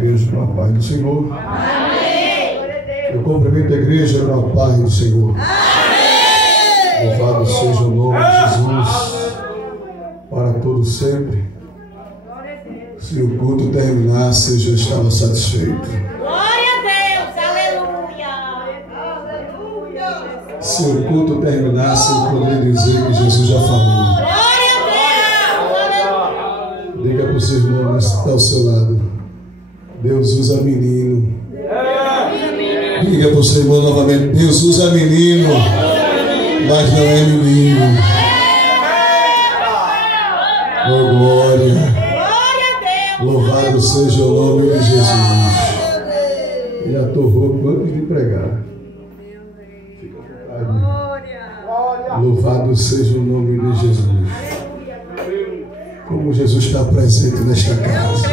igreja com a paz do Senhor. Amém. Eu cumprimento a igreja com a paz do Senhor. Amém. Louvado seja o nome de Jesus para todo sempre. Se o culto terminasse, eu já estava satisfeito. Glória a Deus, aleluia. Se o culto terminasse, eu poderia dizer que Jesus já falou. Glória a Deus, Diga para o seu irmão que está ao seu lado: Deus usa menino. Diga para o seu irmão novamente: Deus usa menino, mas não é menino. Oh, glória. Louvado seja o nome de Jesus. Já estou rouco antes de pregar. Louvado seja o nome de Jesus. Como Jesus está presente nesta casa.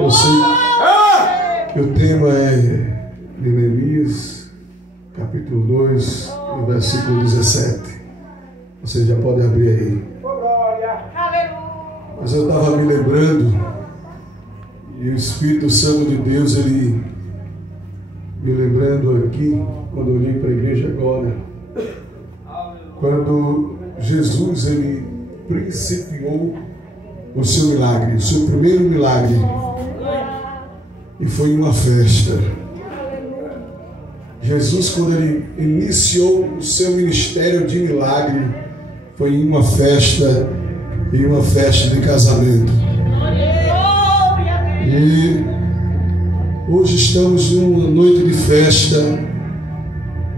Eu sei que o tema é Neemias, capítulo 2, versículo 17. Você já pode abrir aí. Mas eu estava me lembrando, e o Espírito Santo de Deus, ele me lembrando aqui, quando eu vim para a igreja agora, quando Jesus, ele principiou o seu milagre, o seu primeiro milagre, e foi em uma festa. Jesus, quando ele iniciou o seu ministério de milagre, foi em uma festa de casamento. E hoje estamos em uma noite de festa,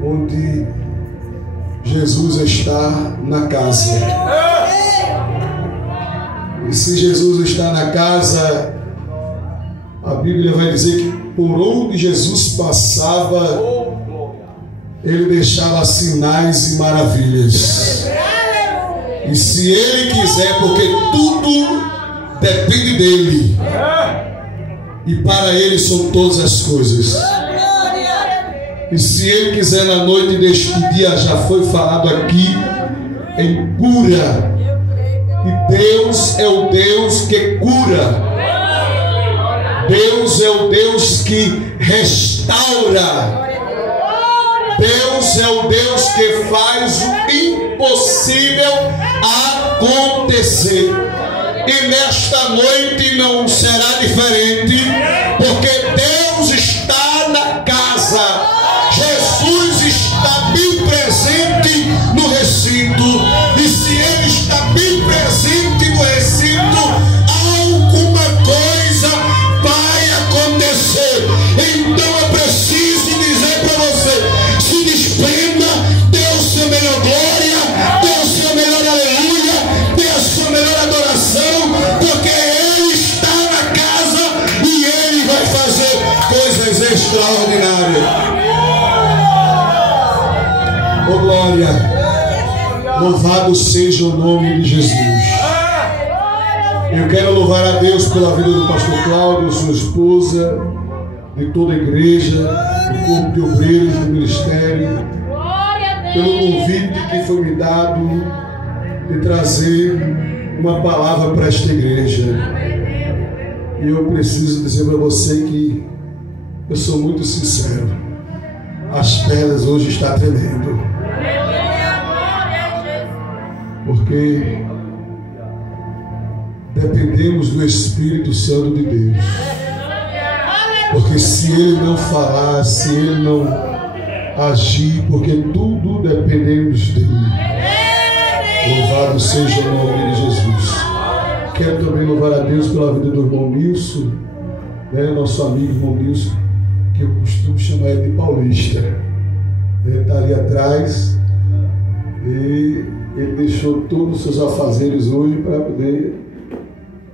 onde Jesus está na casa. E se Jesus está na casa, a Bíblia vai dizer que por onde Jesus passava, ele deixava sinais e maravilhas. E se ele quiser, porque tudo depende dele, e para ele são todas as coisas. E se ele quiser, na noite deste dia, já foi falado aqui em cura, e Deus é o Deus que cura, Deus é o Deus que restaura, Deus é o Deus que faz o impossível acontecer. E nesta noite não será diferente, porque Deus está na casa. Jesus está bem presente no recinto. E se Ele está bem presente no recinto, alguma coisa vai acontecer. Então eu preciso dizer para você: se desprenda, dê o seu melhor glória, dê o seu melhor aleluia, dê a sua melhor adoração, porque Ele está na casa e Ele vai fazer coisas extraordinárias. Oh, glória! Louvado seja o nome de Jesus. Eu quero louvar a Deus pela vida do pastor Cláudio, sua esposa, de toda a igreja, do corpo de obreiros do ministério, pelo convite que foi me dado de trazer uma palavra para esta igreja. E eu preciso dizer para você que eu sou muito sincero. As pernas hoje estão tremendo. Porque dependemos do Espírito Santo de Deus. Porque se Ele não falar, se Ele não agir, porque tudo dependemos dEle. Louvado seja o nome de Jesus. Quero também louvar a Deus pela vida do irmão Nilson, né, nosso amigo irmão Nilson, que eu costumo chamar ele de paulista. Ele está ali atrás e ele deixou todos os seus afazeres hoje para poder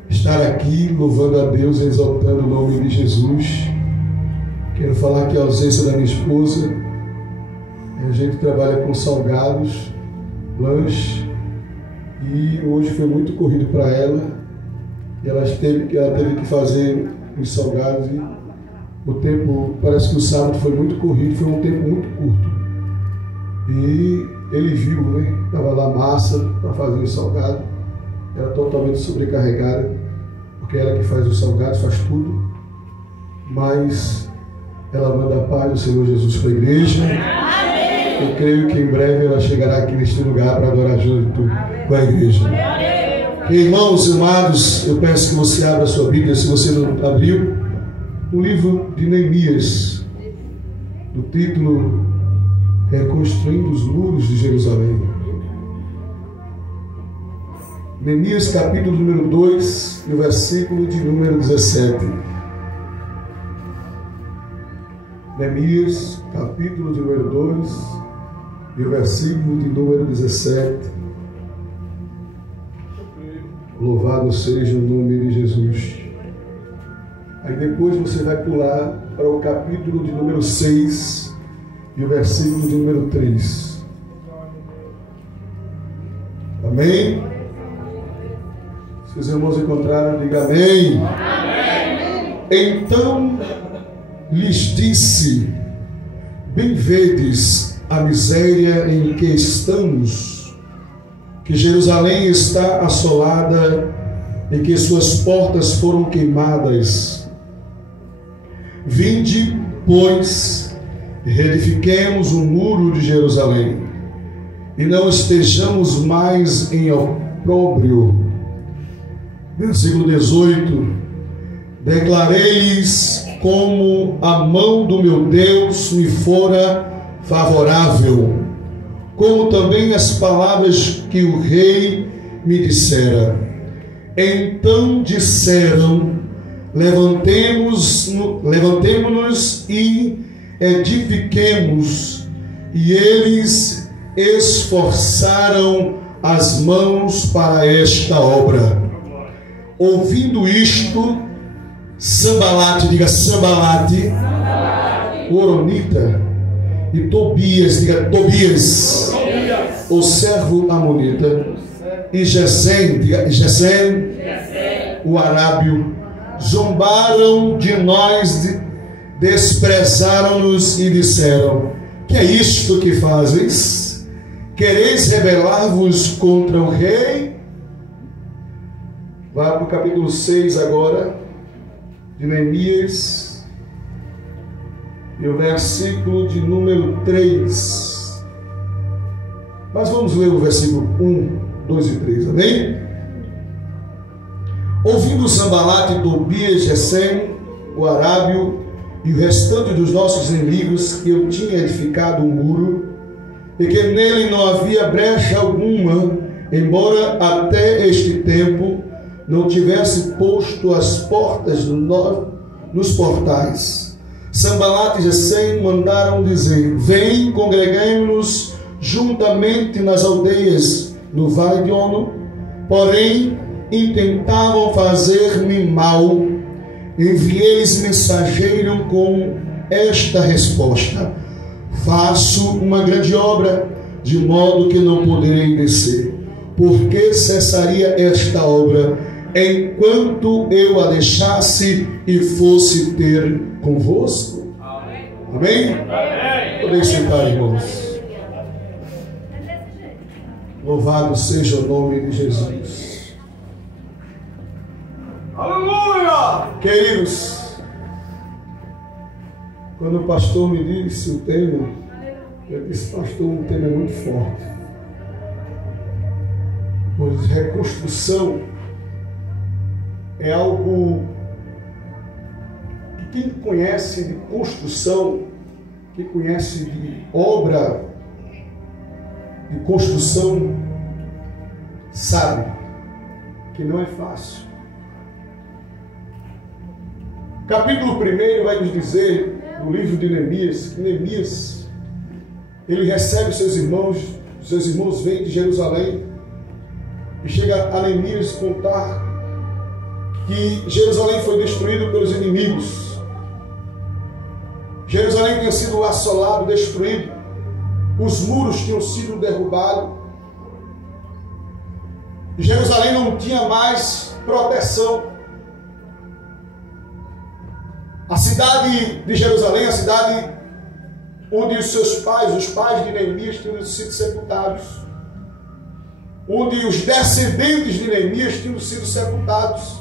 estar aqui louvando a Deus, exaltando o nome de Jesus. Quero falar que a ausência da minha esposa, a gente trabalha com salgados, lanche, e hoje foi muito corrido para ela, e ela teve que fazer os salgados, e o tempo, parece que o sábado foi muito corrido, foi um tempo muito curto. E ele viu, né? Estava lá massa para fazer o salgado, era totalmente sobrecarregada, porque ela que faz os salgados, faz tudo, mas ela manda a paz do Senhor Jesus para a igreja. Eu creio que em breve ela chegará aqui neste lugar para adorar junto com a igreja. Irmãos amados, eu peço que você abra a sua Bíblia, se você não abriu, o livro de Neemias, do título Reconstruindo os Muros de Jerusalém. Neemias capítulo número 2, no versículo de número 17. Neemias capítulo de número 2, e o versículo de número 17. Louvado seja o nome de Jesus. Aí depois você vai pular para o capítulo de número 6 e o versículo de número 3. Amém? Se os irmãos encontraram, diga amém. Amém. Então lhes disse: bem vedes a miséria em que estamos, que Jerusalém está assolada e que suas portas foram queimadas. Vinde, pois, reedifiquemos o muro de Jerusalém, e não estejamos mais em opróbrio. Versículo 18: declarei-lhes como a mão do meu Deus me fora favorável, como também as palavras que o rei me dissera. Então disseram: levantemo-nos e edifiquemos. E eles esforçaram as mãos para esta obra. Ouvindo isto, Sambalate, diga Sambalate, o horonita, e Tobias, diga Tobias, o servo amonita, e Gesem, diga Gesem, o arábio, zombaram de nós, desprezaram-nos e disseram: que é isto que fazes? Quereis rebelar-vos contra o rei? Vá para o capítulo 6 agora, de Neemias, e o versículo de número 3. Mas vamos ler o versículo 1, 2 e 3, amém? Ouvindo Sambalate, Tobias, Gesem, o arábio, e o restante dos nossos inimigos, que eu tinha edificado um muro, e que nele não havia brecha alguma, embora até este tempo não tivesse posto as portas nos portais. Sambalate e Gesem mandaram dizer: vem, congreguemos-nos juntamente nas aldeias do vale de Ono. Porém, intentavam fazer-me mal. Enviei-lhes mensageiro com esta resposta: faço uma grande obra, de modo que não poderei descer. Por que cessaria esta obra enquanto eu a deixasse e fosse ter convosco? Amém? Amém? Podem sentar, irmãos. Louvado seja o nome de Jesus. Aleluia! Queridos, quando o pastor me disse o tema, eu disse: pastor, o tema é muito forte. Pois reconstrução é algo que quem conhece de construção, quem conhece de obra de construção, sabe que não é fácil. Capítulo 1 vai nos dizer, no livro de Neemias, que Neemias, ele recebe seus irmãos vêm de Jerusalém, e chega a Neemias contar que Jerusalém foi destruído pelos inimigos. Jerusalém tinha sido assolado, destruído, os muros tinham sido derrubados, Jerusalém não tinha mais proteção. A cidade de Jerusalém, a cidade onde os pais de Neemias tinham sido sepultados, onde os descendentes de Neemias tinham sido sepultados,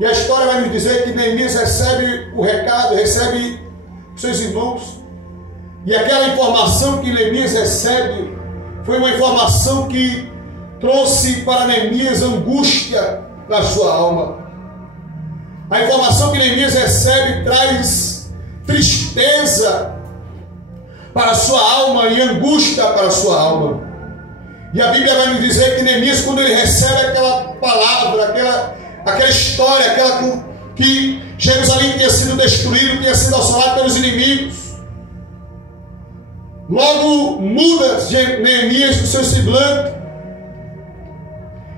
E a história vai nos dizer que Neemias recebe o recado, recebe seus irmãos. E aquela informação que Neemias recebe foi uma informação que trouxe para Neemias angústia na sua alma. A informação que Neemias recebe traz tristeza para a sua alma e angústia para a sua alma. E a Bíblia vai nos dizer que Neemias, quando ele recebe aquela palavra, aquela história, que Jerusalém tinha sido destruído, tinha sido assolado pelos inimigos, logo muda Neemias do seu semblante.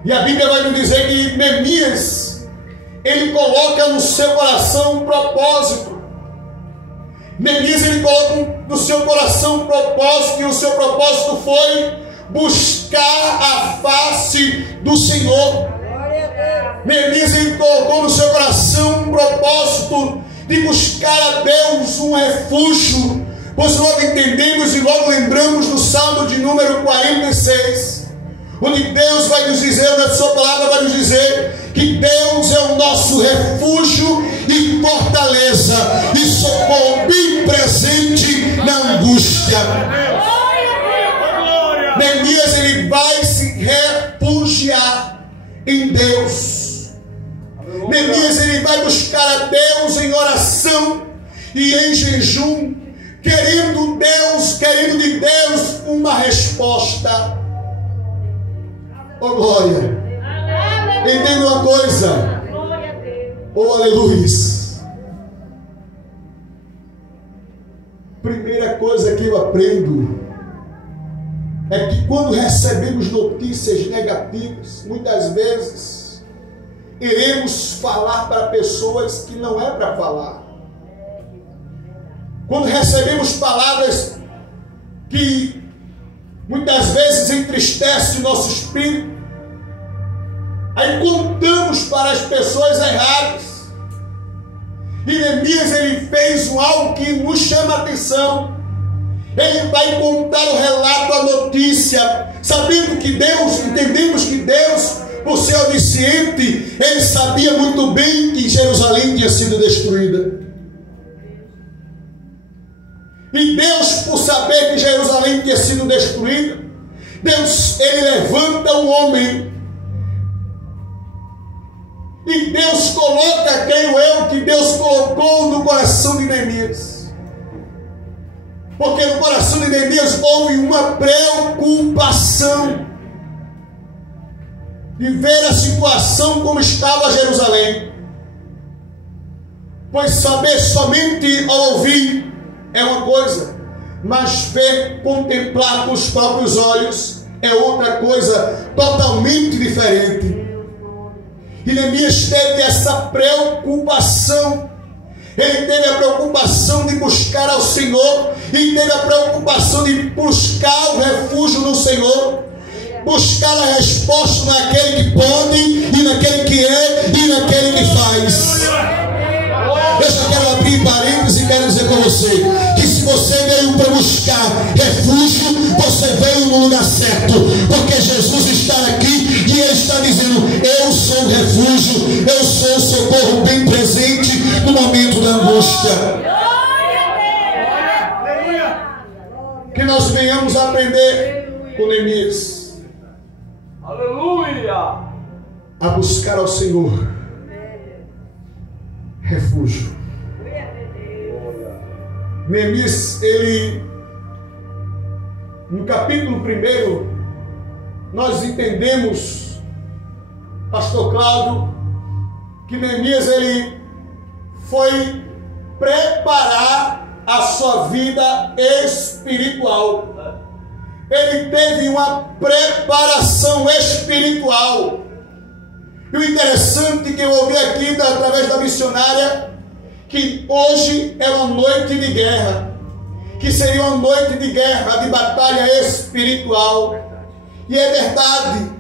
E a Bíblia vai nos dizer que Neemias, ele coloca no seu coração um propósito. Neemias, ele coloca no seu coração um propósito, e o seu propósito foi buscar a face do Senhor. Neemias, ele colocou no seu coração um propósito de buscar a Deus um refúgio, pois logo entendemos e logo lembramos do Salmo de número 46, onde Deus vai nos dizer, na sua palavra vai nos dizer que Deus é o nosso refúgio e fortaleza e socorro bem presente na angústia. Neemias, ele vai se refugiar em Deus. Neemias, ele vai buscar a Deus em oração e em jejum, querendo de Deus uma resposta. Oh glória! Entenda uma coisa. Oh aleluia! Primeira coisa que eu aprendo é que quando recebemos notícias negativas, muitas vezes iremos falar para pessoas que não é para falar. Quando recebemos palavras que muitas vezes entristecem o nosso espírito, aí contamos para as pessoas erradas. E Neemias, ele fez algo que nos chama a atenção. Ele vai contar o relato, a notícia, sabendo que Deus, entendemos que Deus, por ser onisciente, ele sabia muito bem que Jerusalém tinha sido destruída. E Deus, por saber que Jerusalém tinha sido destruída, Deus, ele levanta um homem. E Deus coloca, creio eu, que Deus colocou no coração de Neemias. Porque no coração de Neemias houve uma preocupação de ver a situação como estava Jerusalém. Pois saber somente ao ouvir é uma coisa, mas ver, contemplar com os próprios olhos é outra coisa totalmente diferente. E Neemias teve essa preocupação. Ele teve a preocupação de buscar ao Senhor, e teve a preocupação de buscar o refúgio no Senhor, buscar a resposta naquele que pode, e naquele que é, e naquele que faz. Eu só quero abrir parênteses e quero dizer para você que se você veio para buscar refúgio, você veio no lugar certo, porque Jesus está aqui e Ele está dizendo: eu sou o refúgio, eu sou o socorro bem presente no momento da angústia. Que nós venhamos a aprender com Neemias, aleluia, a buscar ao Senhor refúgio. Neemias, ele, no capítulo 1, nós entendemos, pastor Cláudio, que Neemias, ele foi preparar a sua vida espiritual. Ele teve uma preparação espiritual. E o interessante que eu ouvi aqui através da missionária, que hoje é uma noite de guerra, que seria uma noite de guerra, de batalha espiritual. E é verdade,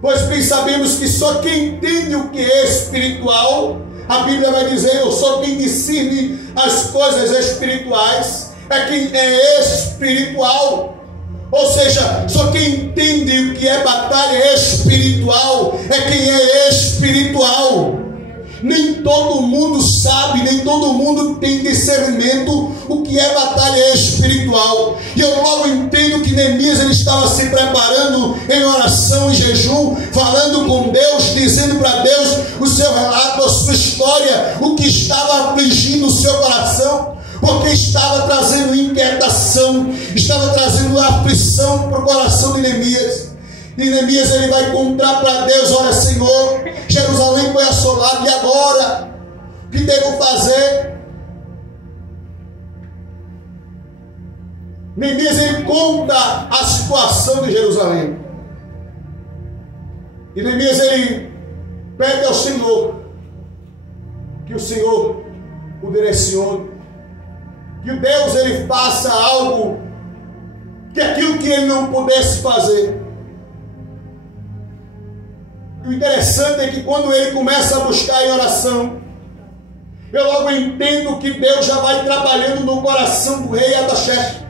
pois bem sabemos que só quem entende o que é espiritual, a Bíblia vai dizer, eu sou quem discerne as coisas espirituais, é quem é espiritual. Ou seja, só quem entende o que é batalha espiritual é quem é espiritual. nem todo mundo sabe, nem todo mundo tem discernimento o que é batalha espiritual. E eu logo entendo que Neemias ele estava se preparando em oração e jejum, falando com Deus, dizendo para Deus o seu relato, a sua história, o que estava afligindo o seu coração, porque estava trazendo inquietação, estava trazendo aflição para o coração de Neemias. E Neemias ele vai contar para Deus: olha, Senhor, Jerusalém foi assolada, e agora? O que devo fazer? Neemias ele conta a situação de Jerusalém. E Neemias ele pede ao Senhor que o Senhor o direcione, que o Deus ele faça algo, que aquilo que ele não pudesse fazer. O interessante é que quando ele começa a buscar em oração, eu logo entendo que Deus já vai trabalhando no coração do rei Artaxerxes.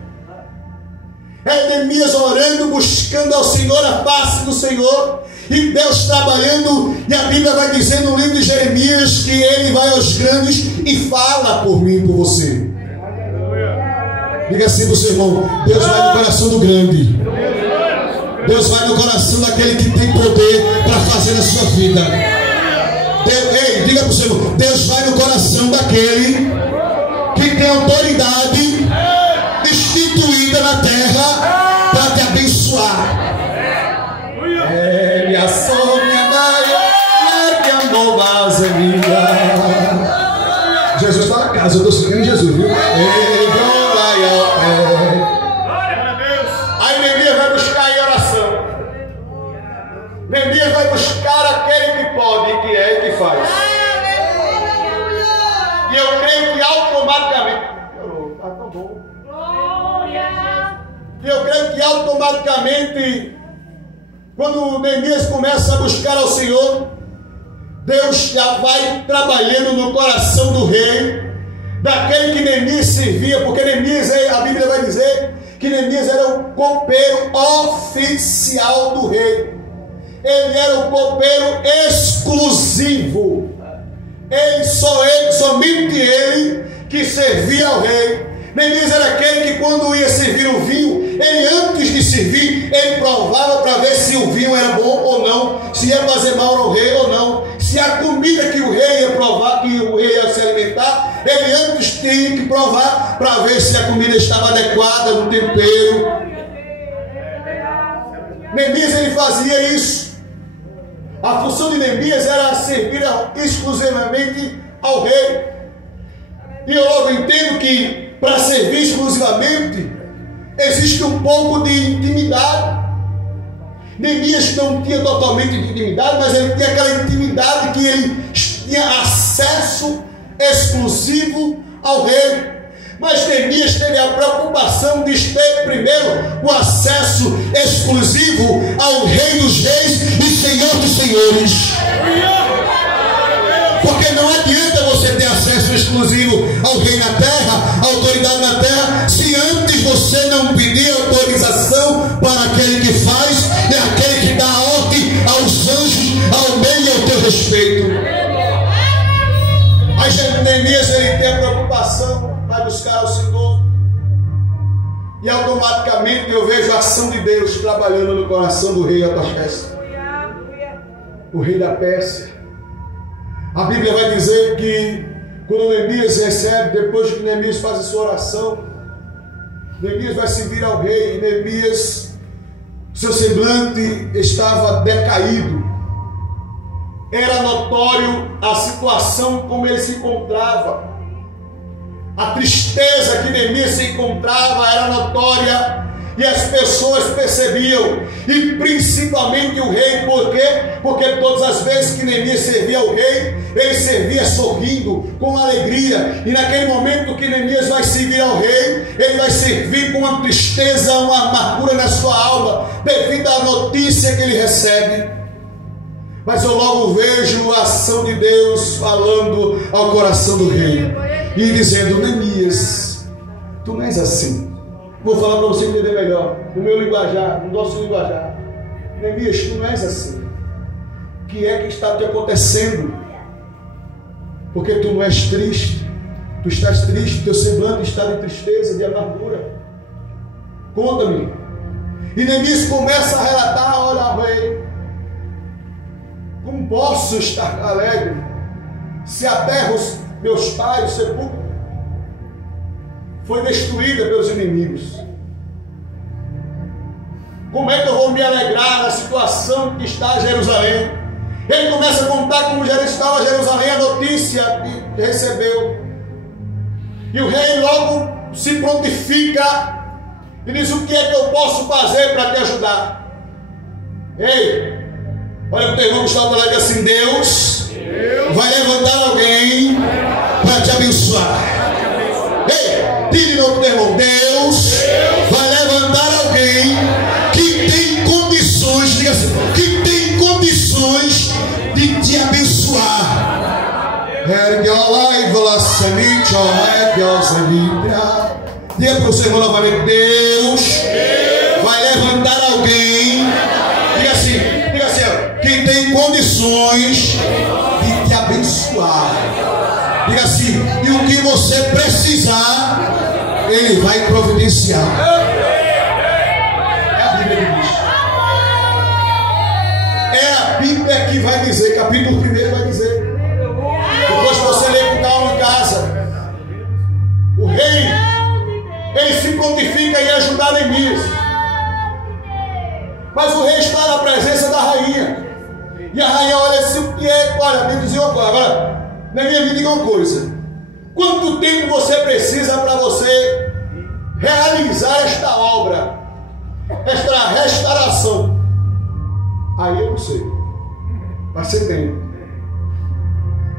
É Neemias orando, buscando ao Senhor, a face do Senhor, e Deus trabalhando. E a Bíblia vai dizer no livro de Jeremias que ele vai aos grandes e fala por mim e por você. Diga assim para o seu irmão: Deus vai no coração do grande. Deus vai no coração daquele que tem poder para fazer na sua vida. Ei, diga para o seu irmão: Deus vai no coração daquele que tem autoridade instituída na terra para te abençoar. Minha Sônia, minha nova Zemila. Jesus está na casa, eu estou seguindo Jesus, viu? Aí Neemias vai buscar em oração. Neemias vai buscar aquele que pode, e que é e que faz. E eu creio que automaticamente. Tá bom. E eu creio que automaticamente, quando Neemias começa a buscar ao Senhor, Deus já vai trabalhando no coração do rei, daquele que Neemias servia, porque Neemias, a Bíblia vai dizer que Neemias era o copeiro oficial do rei. Ele era o copeiro exclusivo. Somente ele que servia ao rei. Neemias era aquele que, quando ia servir o vinho, ele, antes de servir, ele provava para ver se o vinho era bom ou não, se ia fazer mal ao rei ou não, se a comida que o rei ia provar, que o rei ia se alimentar, ele antes tinha que provar para ver se a comida estava adequada no tempero. Neemias ele fazia isso. A função de Neemias era servir exclusivamente ao rei. E eu logo entendo que para servir exclusivamente existe um pouco de intimidade. Neemias não tinha totalmente de intimidade, mas ele tinha aquela intimidade que ele tinha acesso exclusivo ao rei. Mas Neemias teve a preocupação de ter primeiro o acesso exclusivo ao Rei dos Reis e Senhor dos Senhores. Porque não adianta você ter acesso exclusivo ao rei na terra, à autoridade na terra, se antes você não pedir autorização para aquele que faz e aquele que dá ordem aos anjos ao meio e ao teu respeito. Aí Neemias ele tem a preocupação, vai buscar ao Senhor, e automaticamente eu vejo a ação de Deus trabalhando no coração do rei Artaxerxes, o rei da Pérsia. A Bíblia vai dizer que quando Neemias recebe, depois que Neemias faz a sua oração, Neemias vai se vir ao rei, e Neemias, seu semblante estava decaído. Era notório a situação como ele se encontrava. A tristeza que Neemias se encontrava era notória. E as pessoas percebiam, e principalmente o rei. Por quê? Porque todas as vezes que Neemias servia ao rei, ele servia sorrindo, com alegria. E naquele momento que Neemias vai servir ao rei, ele vai servir com uma tristeza, uma amargura na sua alma, devido à notícia que ele recebe. Mas eu logo vejo a ação de Deus falando ao coração do rei e dizendo: Neemias, tu não és assim. Vou falar para você entender melhor, no meu linguajar, no nosso linguajar. Neemias, tu não és assim. O que é que está te acontecendo? Porque tu não és triste. Tu estás triste, teu semblante está de tristeza, de amargura. Conta-me. E Neemias começa a relatar: olha, rei, como posso estar alegre se a terra, os meus pais, o sepulcro, foi destruída pelos inimigos? Como é que eu vou me alegrar na situação que está Jerusalém? Ele começa a contar como já estava Jerusalém, a notícia que recebeu. E o rei logo se prontifica e diz: o que é que eu posso fazer para te ajudar? Ei, olha para o teu irmão que está ao teu lado e diz assim: Deus vai levantar alguém para te abençoar. Ei, diga de novo para o teu irmão: Deus vai levantar alguém que tem condições, diga assim, que tem condições de te abençoar. Diga para o seu irmão novamente: Deus vai levantar alguém, diga assim, ó, que tem condições de te abençoar. Diga assim: e o que você precisar, Ele vai providenciar. É a Bíblia que diz. É a Bíblia que vai dizer, capítulo 1 vai dizer. Depois você lê com calma em casa. O rei, ele se prontifica em ajudar Neemias. Mas o rei está na presença da rainha. E a rainha olha assim: o que é? Olha, me diz uma coisa. Agora, Neemias, me diga uma coisa. Quanto tempo você precisa para você realizar esta obra, esta restauração? Aí eu não sei. Vai ser tempo.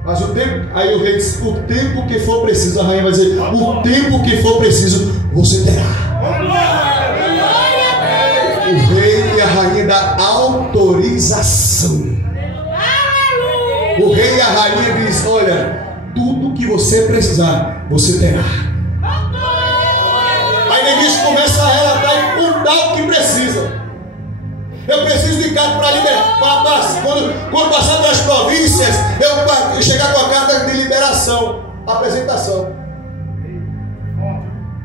Mas o tempo, aí o rei diz: o tempo que for preciso. A rainha vai dizer: o tempo que for preciso, você terá. O rei e a rainha dão autorização. O rei e a rainha diz: olha, tudo que você precisar, você terá. Aí Neemias começa a relatar e contar o que precisa. Eu preciso de carta para liberar. Quando passar das províncias, eu chegar com a carta de liberação, apresentação.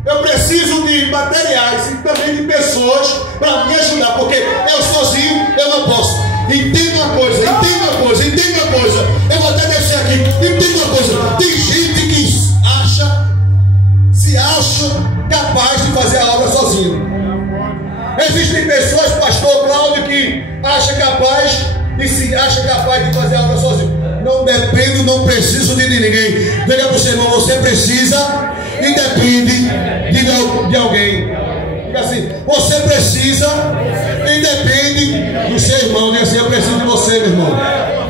Eu preciso de materiais e também de pessoas para me ajudar, porque eu sozinho eu não posso. Entenda uma coisa. Eu vou até descer aqui. Entenda uma coisa. Tem gente que se acha capaz de fazer a obra sozinho. Existem pessoas, pastor Cláudio, que acha capaz e se acha capaz de fazer a obra sozinho. Não dependo, não preciso de ninguém. Diga para o seu irmão: você precisa e depende de alguém. Diga assim: você precisa e depende do seu irmão. Diga assim: eu preciso de você, meu irmão.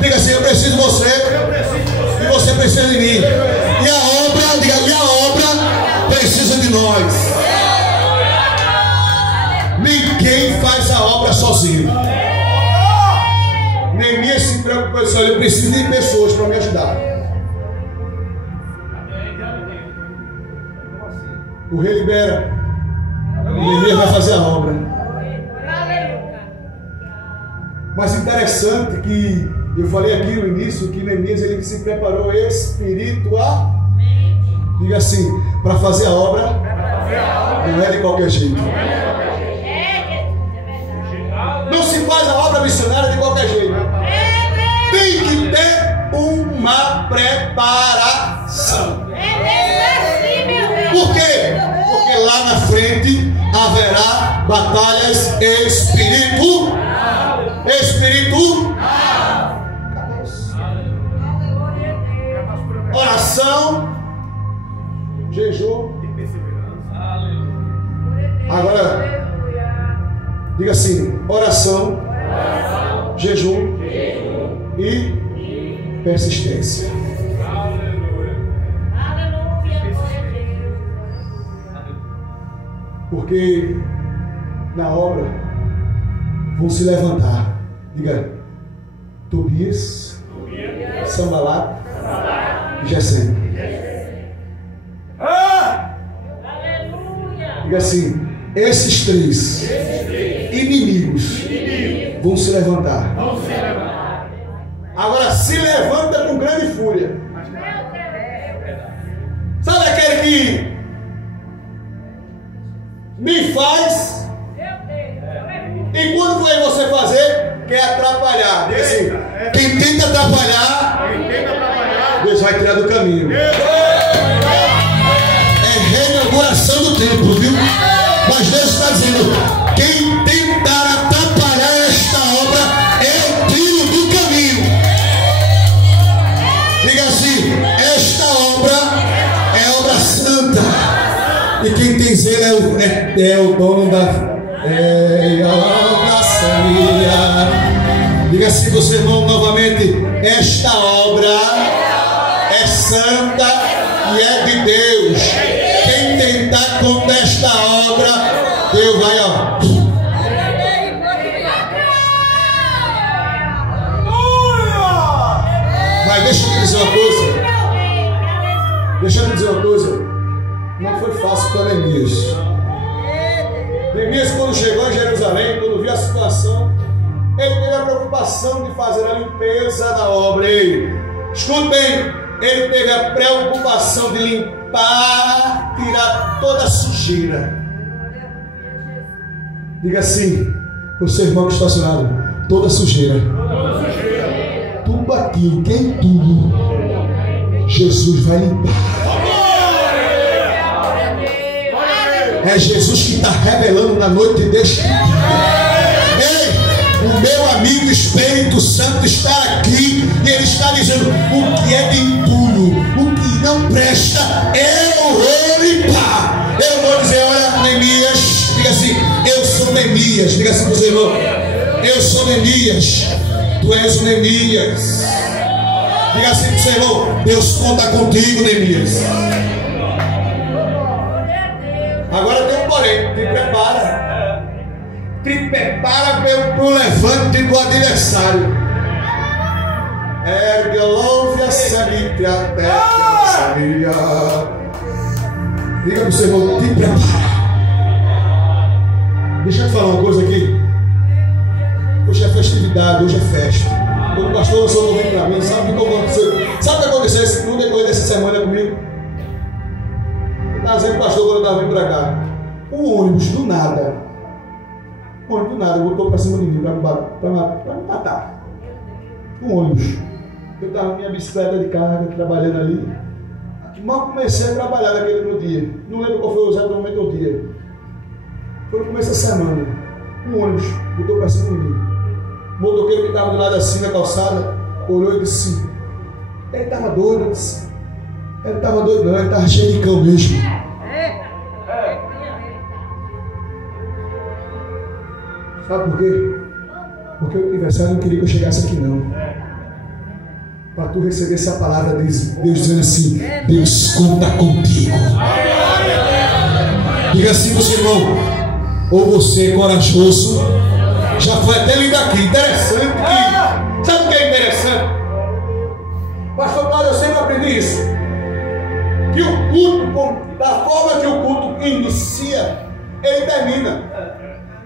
Diga assim: eu preciso de você e você precisa de mim. E a obra precisa de nós. Ninguém faz a obra sozinho. Neemias se preocupa com isso. Eu preciso de pessoas para me ajudar. O rei libera. Neemias vai fazer a obra. Mas interessante que eu falei aqui no início que Neemias ele se preparou espiritualmente. Diga assim: para fazer a obra não é de qualquer jeito. Não se faz a obra missionária de qualquer jeito. Tem que ter uma preparação. Por quê? Porque lá na frente haverá batalhas espirituais. Oração, jejum. Agora diga assim: oração, jejum e persistência. Porque na obra vão se levantar. Diga: Tobias, Sanbalat e Gesem. Diga assim: esses três inimigos vão se levantar. Agora se levanta com grande fúria. que me faz, e quando vai você fazer, quer atrapalhar. Diga assim, quem tenta atrapalhar, Deus vai tirar do caminho. É reinauguração do templo, viu? Mas Deus está dizendo, quem tentar atrapalhar esta obra, eu tiro do caminho. Diga assim, esta obra é obra santa. E quem tem zelo é o dono da obra santa. Diga assim, você irmão, novamente, esta obra é santa e é de Deus. Quem tentar contra esta obra, Deus vai, ó. Mas deixa eu te dizer uma coisa. Deixa eu te dizer uma coisa. Não foi fácil para Neemias. Neemias, quando chegou em Jerusalém, quando viu a situação, ele teve a preocupação de fazer a limpeza da obra. Escute bem, ele teve a preocupação de limpar, tirar toda a sujeira. Diga assim, o seu irmão que está estacionado, toda a sujeira. Tudo aquilo, quem tudo, Jesus vai limpar. É Jesus que está revelando na noite deste dia. Ei, o meu amigo Espírito Santo está aqui e ele está dizendo o que é de impuro, o que não presta, eu vou limpar. Eu vou dizer, olha, Neemias, diga assim, eu sou Neemias. Diga assim para o seu irmão, eu sou Neemias, tu és o Neemias. Diga assim para o seu irmão, Deus conta contigo, Neemias. Agora tem um porém, te prepara. Te prepara para o levante do adversário. Ergue, louve a sangue, a terra sabia. Diga para o seu irmão, te prepara. Deixa eu te falar uma coisa aqui. Hoje é festividade, hoje é festa. Quando o pastor lançou o convite para mim, sabe o que aconteceu? Sabe o que aconteceu no decorrer dessa semana comigo? Estava dizendo, pastor, quando eu estava vindo para cá, um ônibus do nada, voltou para cima de mim para me matar. Um ônibus. Eu estava na minha bicicleta de carga, trabalhando ali. Mal comecei a trabalhar naquele dia. Não lembro qual foi exatamente o dia. Foi no começo da semana. Um ônibus voltou para cima de mim. O motoqueiro que estava do lado assim na calçada olhou e disse: ele estava doido. Eu disse: ele estava doido, não, ele estava cheio de cão mesmo. Sabe por quê? Porque o adversário não queria que eu chegasse aqui, não. Para tu receber essa palavra, Deus dizendo assim: Deus conta contigo. Diga assim para o seu irmão: ou você é corajoso. Já foi até lido aqui. Interessante que, sabe o que é interessante? Pastor Paulo, eu sempre aprendi isso. Que o culto, da forma que o culto inicia, ele termina.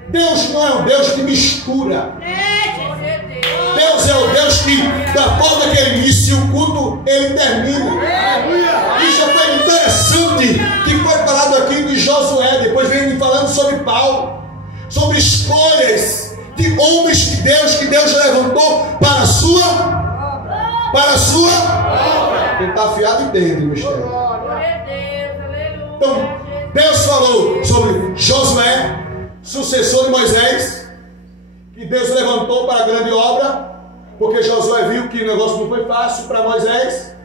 Deus não é um Deus que mistura. Deus é o Deus que, da forma que ele inicia o culto, ele termina. Isso foi interessante que foi falado aqui de Josué. Depois vem falando sobre Paulo, sobre escolhas de homens que Deus levantou para a sua obra. Quem está afiado entende o mistério. Então, Deus falou sobre Josué, sucessor de Moisés, que Deus levantou para a grande obra, porque Josué viu que o negócio não foi fácil para Moisés.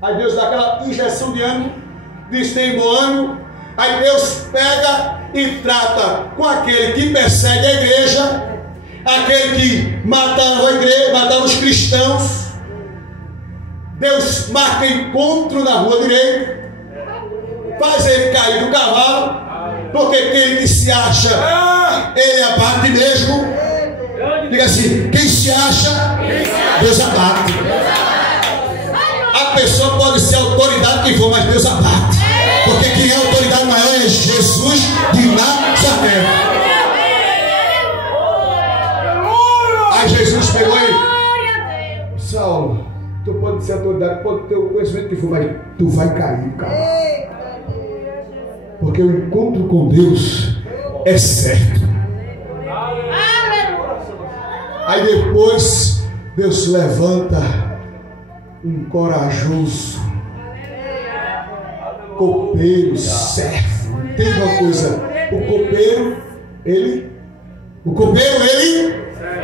Aí Deus dá aquela injeção de ânimo, diz: tem bom ânimo. Aí Deus pega e trata com aquele que persegue a igreja, aquele que matava a igreja, matava os cristãos. Deus marca encontro na rua direita, faz ele cair do cavalo, porque aquele que se acha, ele abate mesmo. Diga assim: quem se acha, Deus abate. A pessoa pode ser a autoridade que for, mas Deus abate. Porque quem é a autoridade maior é Jesus de Nazaré. Aí Jesus pegou ele: Saulo, tu pode ser autoridade, pode ter o conhecimento que for, mas tu vai cair, cara. Porque o encontro com Deus é certo. Aí depois Deus levanta um corajoso copeiro, servo. Tem uma coisa, o copeiro, ele,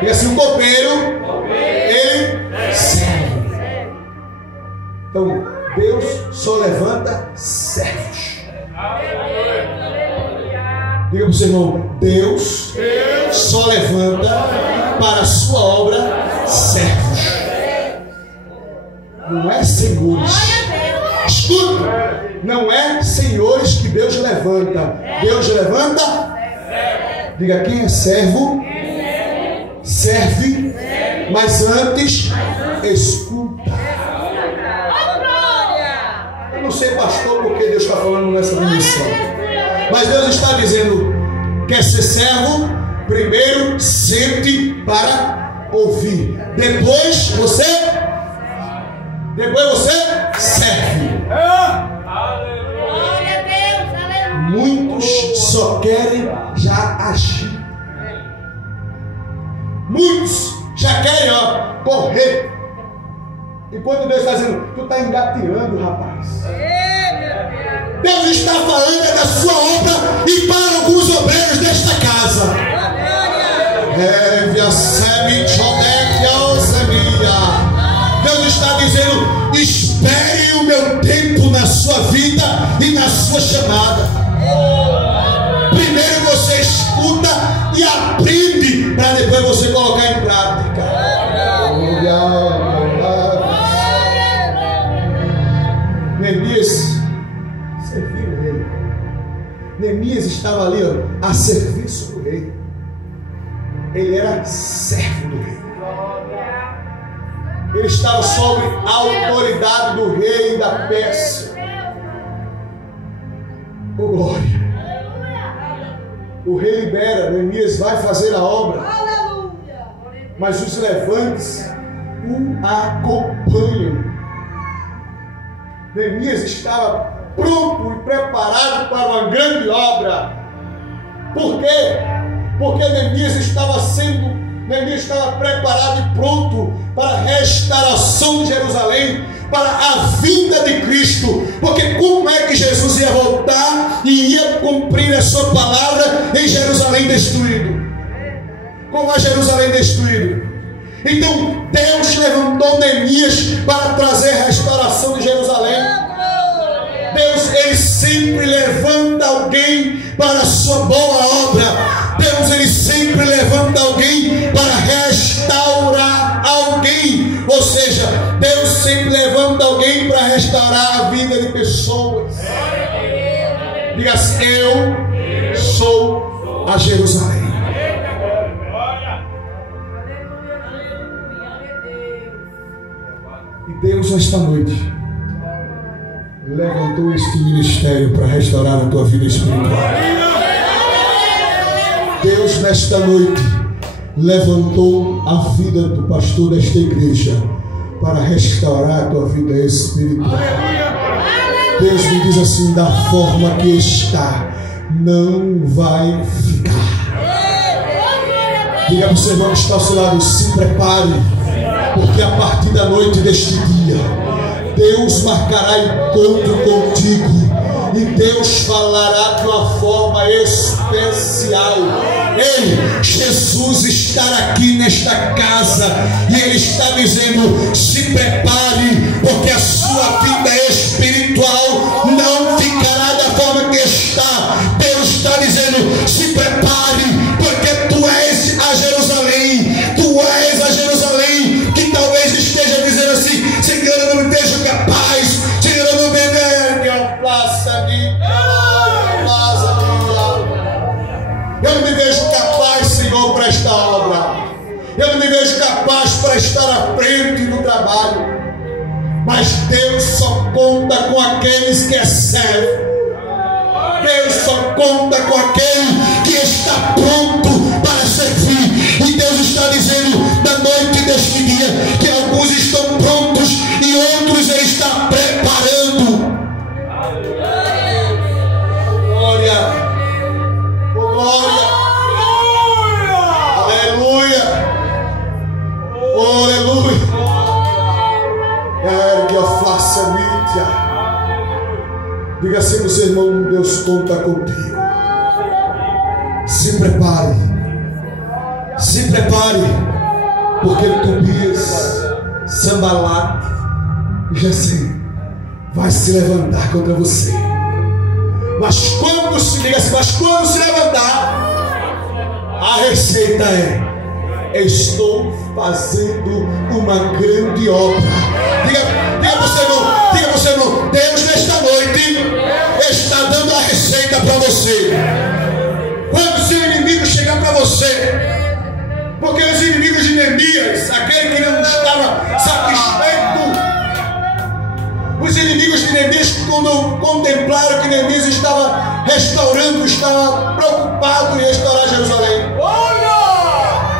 e assim o copeiro, ele serve. Então Deus só levanta servos. Diga para o seu irmão, Deus só levanta para a sua obra servos. Não é senhores. Escuta, não é senhores que Deus levanta. Deus levanta. Diga, quem é servo serve, mas antes escuta. Eu não sei, pastor, porque Deus está falando nessa dimensão, mas Deus está dizendo: quer ser servo? Primeiro sente para ouvir, depois você serve. Muitos só querem já agir. Muitos já querem correr. Enquanto Deus está dizendo: tu está engateando, rapaz. Deus está falando da sua obra e para alguns obreiros desta casa. Deus está dizendo: espere o meu tempo na sua vida e na sua chamada. Primeiro você escuta e aprende, para depois você colocar em prática. Neemias serviu o rei. Neemias estava ali a serviço do rei. Ele era servo do rei. Ele estava sob a autoridade do rei da Pérsia. Oh glória! O rei libera, Neemias vai fazer a obra. Mas os levantes o acompanham. Neemias estava pronto e preparado para uma grande obra. Por quê? Porque Neemias estava preparado e pronto para a restauração de Jerusalém, para a vinda de Cristo. Porque como é que Jesus ia voltar e ia cumprir a sua palavra em Jerusalém destruído? Como é Jerusalém destruído? Então Deus levantou Neemias para trazer a restauração de Jerusalém. Deus, ele sempre levanta alguém para a sua boa obra. Deus, ele sempre levanta alguém para restaurar alguém. Ou seja, Deus sempre levanta alguém para restaurar a vida de pessoas. Diga assim: eu sou a Jerusalém. E Deus, esta noite, levantou este ministério para restaurar a tua vida espiritual. Deus, nesta noite, levantou a vida do pastor desta igreja para restaurar a tua vida espiritual. Deus me diz assim: da forma que está, não vai ficar. Diga para o seu irmão que está ao seu lado: se prepare, porque a partir da noite deste dia, Deus marcará encontro contigo e Deus falará de uma forma especial. Ei, Jesus está aqui nesta casa e Ele está dizendo: se prepare, porque a sua vida espiritual não ficará da forma que está. Deus está dizendo: se prepare, porque tu és a Jerusalém. Tu és a Jerusalém que talvez esteja dizendo assim: Senhor, eu não me vejo capaz. Senhor, eu não me vejo. Eu não me vejo capaz, Senhor, para esta obra. Eu não me vejo capaz para estar à frente do trabalho. Mas Deus só conta com aqueles que é servo. Deus só conta com aquele que está pronto para servir. E Deus está dizendo na noite deste dia que alguns estão prontos e outros Ele está preparando. Diga assim pro seu irmão: Deus conta contigo. Se prepare. Se prepare. Porque Tobias, Sambalate e Gesem vai se levantar contra você. Mas quando se levantar, a receita é: estou fazendo uma grande obra. Diga você não. Deus nesta noite está dando a receita para você. Quando o seu inimigo chegar para você, porque os inimigos de Neemias, aquele que não estava satisfeito, os inimigos de Neemias, quando contemplaram que Neemias estava restaurando, estava preocupado em restaurar Jerusalém,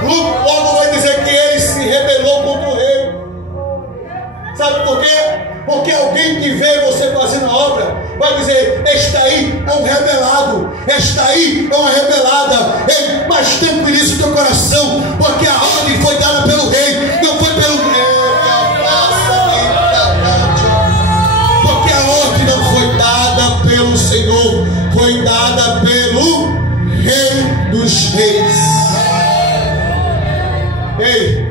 logo vai dizer que ele se rebelou contra o rei. Sabe por quê? Porque alguém que vê você fazendo a obra vai dizer: está aí é um rebelado, está aí é uma rebelada. Ei, mas tranquilize o teu coração, porque a ordem foi dada pelo rei, não foi pelo rei. Porque a ordem não foi dada pelo Senhor, foi dada pelo Rei dos Reis. Ei,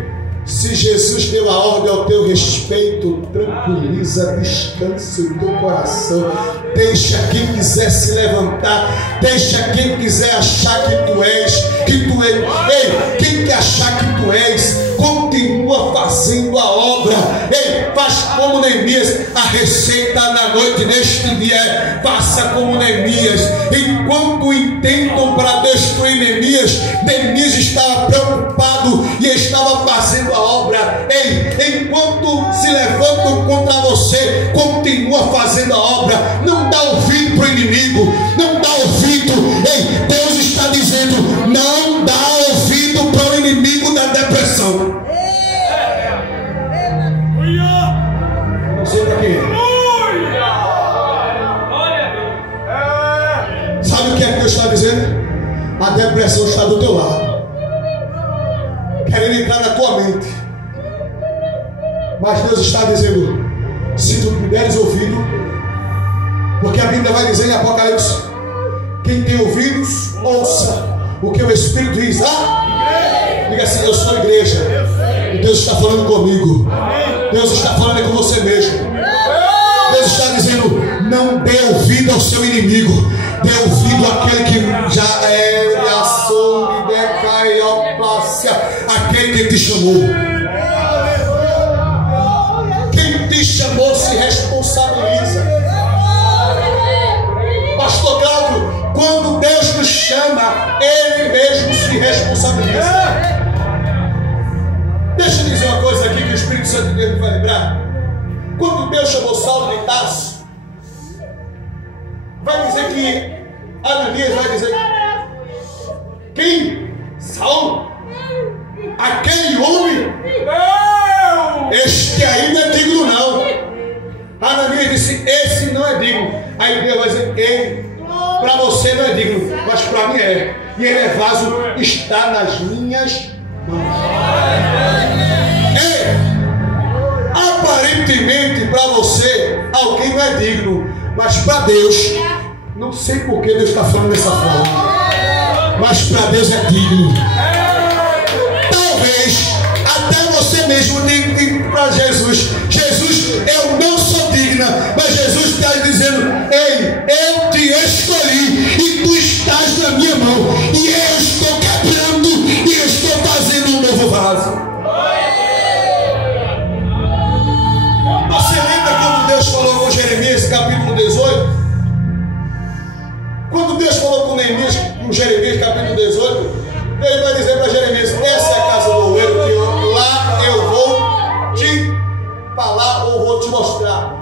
se Jesus deu a ordem ao teu respeito, tranquiliza, descansa o teu coração. Deixa quem quiser se levantar, deixa quem quiser achar que tu és. Ei, quem quer achar que tu és, continua fazendo a obra. Ei, faz como Neemias. A receita na noite neste dia é: faça como Neemias. Enquanto intentam para destruir Neemias, Neemias estava preocupado e estava fazendo a obra. Ei, enquanto se levantam contra você, continua fazendo a obra. Não dá ouvido para o inimigo, não dá ouvido. Ei, Deus está dizendo: não dá ouvido para o inimigo da depressão. Não sei para quê. Sabe o que é que Deus está dizendo? A depressão está do teu lado, querendo entrar na tua mente. Mas Deus está dizendo: se tu puderes ouvido, porque a Bíblia vai dizer em Apocalipse: quem tem ouvidos, ouça o que o Espírito diz. Diga assim: eu sou a igreja, e Deus está falando comigo. Deus está falando com você mesmo. Deus está dizendo: não dê ouvido ao seu inimigo, dê ouvido àquele que já é aquele que te chamou. Quem te chamou se responsabiliza. Pastor Cláudio, quando Deus nos chama, Ele mesmo se responsabiliza. Deixa eu dizer uma coisa aqui que o Espírito Santo de Deus me vai lembrar. Quando Deus chamou Saulo de Tarso, vai dizer que Ananias vai dizer: quem? Saulo? Aquele homem? Este aí não é digno não. Ananias disse: esse não é digno. Aí Deus vai dizer: ele, para você não é digno, mas para mim é. E ele é vaso, está nas minhas mãos. Aparentemente para você alguém não é digno, mas para Deus, não sei por que Deus está falando dessa forma, mas para Deus é digno. Talvez até você mesmo diga para Jesus: Jesus, eu não sou digna, mas Jesus está dizendo: ei, eu te escolhi e tu estás na minha mão, e eu estou quebrando e eu estou fazendo um novo vaso. Você lembra quando Deus falou com Jeremias, capítulo 18? Quando Deus falou com Neemias, com Jeremias, capítulo 18, Ele vai dizer para Jeremias: essa é a casa do oleiro, que lá eu vou te falar ou vou te mostrar.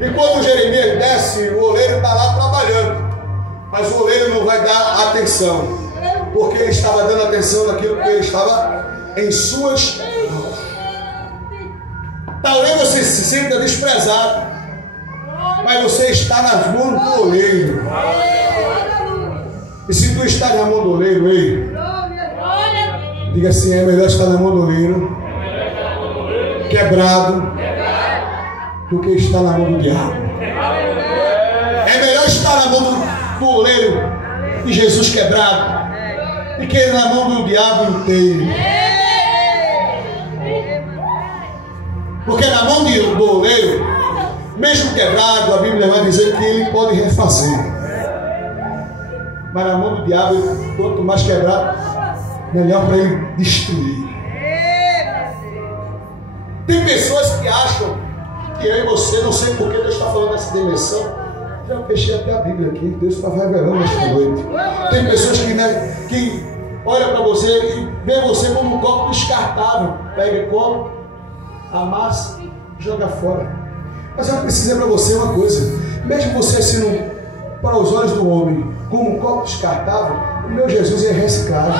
E quando Jeremias desce, o oleiro está lá trabalhando, mas o oleiro não vai dar atenção, porque ele estava dando atenção naquilo que ele estava em suas mãos. Talvez você se sinta desprezado, mas você está nas mãos do oleiro. E se tu está na mão do oleiro, ei, diga assim: é melhor estar na mão do oleiro, quebrado, do que estar na mão do diabo. É melhor estar na mão do oleiro de Jesus quebrado do que na mão do diabo inteiro. Porque na mão do oleiro, mesmo quebrado, a Bíblia vai dizer que ele pode refazer. Mas na mão do diabo, quanto mais quebrado, melhor para ele destruir. Tem pessoas que acham que eu e você, não sei por que Deus está falando dessa dimensão. Já fechei até a Bíblia aqui, Deus está revelando esta noite. Tem pessoas que olham para você e vê você como um copo descartável. Pega copo, amassa, joga fora. Mas eu preciso dizer para você uma coisa: mesmo você sendo para os olhos do homem como um copo descartável, o meu Jesus é reciclagem.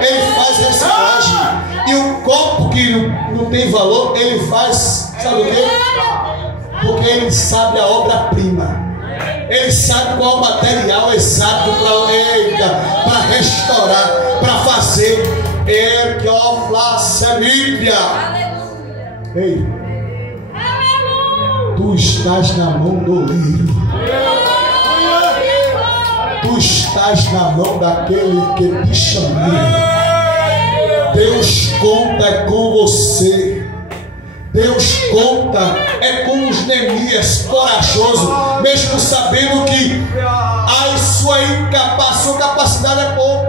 Ele faz reciclagem. E o copo que não tem valor, ele faz, sabe o quê? Porque ele sabe a obra-prima. Ele sabe qual é o material exato para restaurar, para fazer. Ei, tu estás na mão do oleiro. Tu estás na mão daquele que te chamou. Deus conta com você. Deus conta com os Neemias corajosos, mesmo sabendo que a sua capacidade é pouco.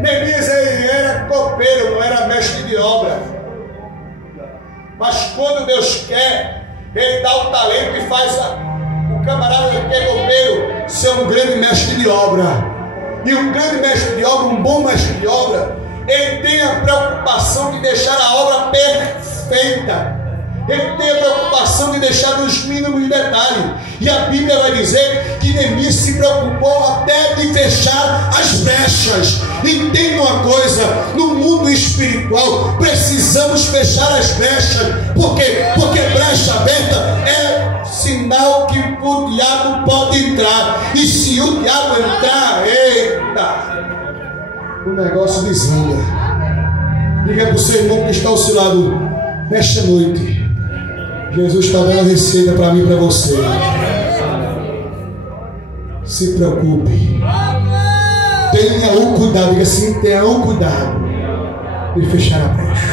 Neemias ele era copeiro, não era mestre de obra. Mas quando Deus quer, ele dá o talento e faz o camarada que é copeiro ser um grande mestre de obra. E um grande mestre de obra, um bom mestre de obra, ele tem a preocupação de deixar a obra perfeita. Ele tem a preocupação de deixar nos mínimos detalhes. E a Bíblia vai dizer que Neemias se preocupou até de fechar as brechas. Entenda uma coisa: no mundo espiritual precisamos fechar as brechas. Por quê? Porque brecha aberta é sinal que o diabo pode entrar. E se o diabo entrar, eita, o negócio desanda. Diga para o seu irmão que está ao seu lado: nesta noite Jesus está dando a receita para mim e para você. Se preocupe. Tenha o cuidado, diga assim: tenha o cuidado de fechar a brecha.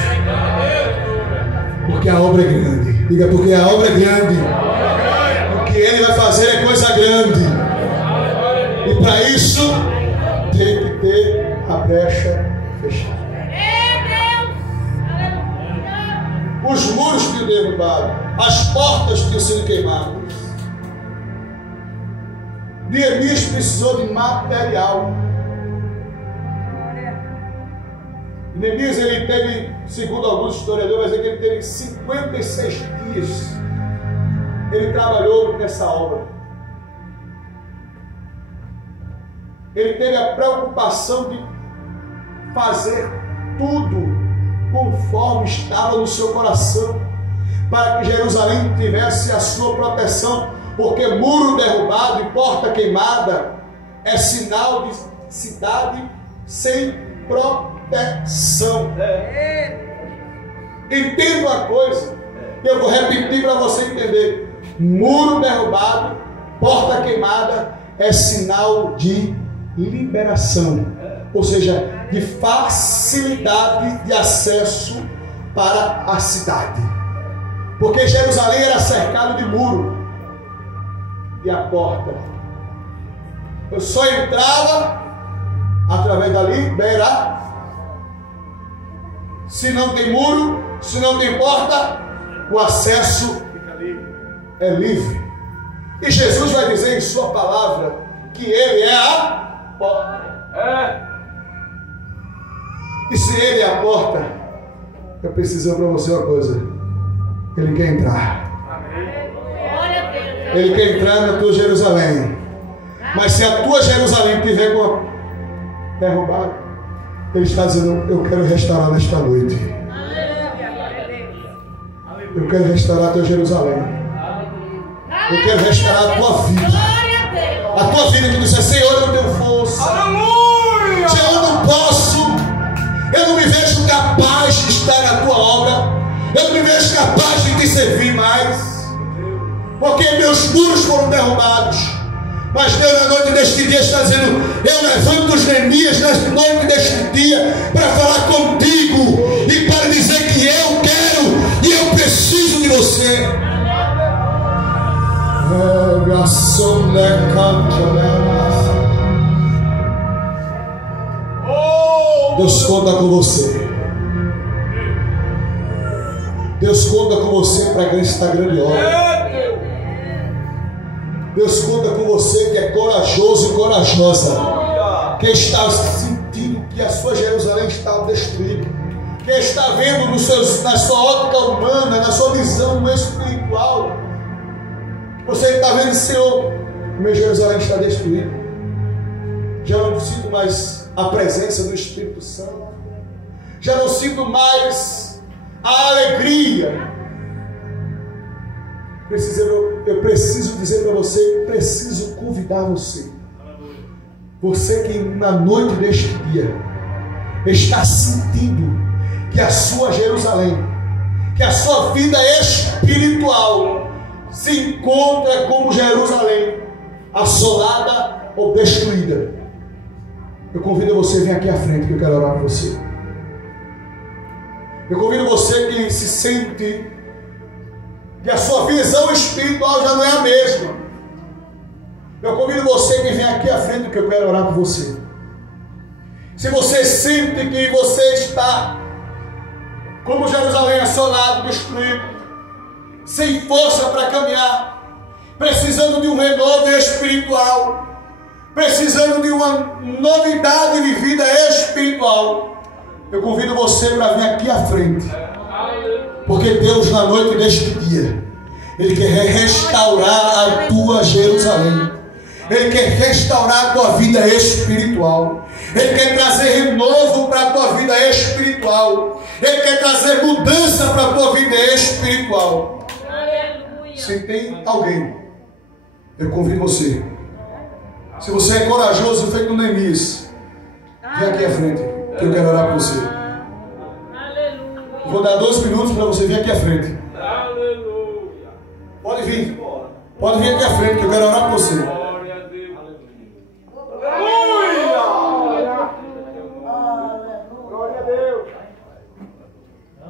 Porque a obra é grande. Diga: porque a obra é grande. O que ele vai fazer é coisa grande. E para isso tem que ter a brecha fechada. Os muros tinham derrubado, as portas tinham sido queimadas. Neemias precisou de material. Neemias ele teve, segundo alguns historiadores, vai dizer que ele teve 56 dias. Ele trabalhou nessa obra. Ele teve a preocupação de fazer tudo conforme estava no seu coração, para que Jerusalém tivesse a sua proteção, porque muro derrubado e porta queimada é sinal de cidade sem proteção. Entenda uma coisa, eu vou repetir para você entender: muro derrubado, porta queimada é sinal de liberação, ou seja, de facilidade de acesso para a cidade. Porque Jerusalém era cercado de muro. E a porta, eu só entrava através dali, beira. Se não tem muro, se não tem porta, o acesso é livre. E Jesus vai dizer em sua palavra que ele é a porta. E se ele é a porta, eu preciso para você uma coisa: ele quer entrar. Ele quer entrar na tua Jerusalém. Mas se a tua Jerusalém estiver derrubada, ele está dizendo: eu quero restaurar nesta noite. Eu quero restaurar a tua Jerusalém. Eu quero restaurar a tua vida. A tua vida que você: Senhor, eu não tenho força. Senhor, eu não posso. Eu não me vejo capaz de estar na tua obra. Eu não me vejo capaz de te servir mais. Porque meus muros foram derrubados. Mas Deus, na noite deste dia, está dizendo: eu levanto os Neemias na noite deste dia para falar contigo e para dizer que eu quero e eu preciso de você. Deus conta com você. Deus conta com você para a grande estar grandiosa. Deus conta com você que é corajoso e corajosa, que está sentindo que a sua Jerusalém está destruída, que está vendo na sua ótica humana, na sua visão espiritual, você está vendo: Senhor, meu Jerusalém está destruído, já não sinto mais a presença do Espírito Santo, já não sinto mais a alegria. Eu preciso dizer para você, preciso convidar você. Você que na noite deste dia está sentindo que a sua Jerusalém, que a sua vida espiritual se encontra como Jerusalém, assolada ou destruída. Eu convido você a vir aqui à frente, que eu quero orar por você. Eu convido você que se sente que a sua visão espiritual já não é a mesma. Eu convido você que vem aqui à frente, que eu quero orar por você. Se você sente que você está como Jerusalém, assolado, destruído, sem força para caminhar, precisando de um renovo espiritual, precisando de uma novidade de vida espiritual, eu convido você para vir aqui à frente. Porque Deus, na noite deste dia, Ele quer restaurar a tua Jerusalém. Ele quer restaurar a tua vida espiritual. Ele quer trazer renovo para a tua vida espiritual. Ele quer trazer mudança para a tua vida espiritual. Aleluia. Se tem alguém, eu convido você. Se você é corajoso, feito no Neemias, vem aqui à frente, que eu quero orar por você. Vou dar 2 minutos para você vir aqui à frente. Aleluia. Pode vir. Pode vir aqui à frente, que eu quero orar por você. Glória a Deus. Aleluia. Glória a Deus.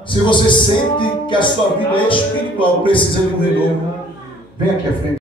Se você sente que a sua vida espiritual precisa de um renovo, vem aqui à frente.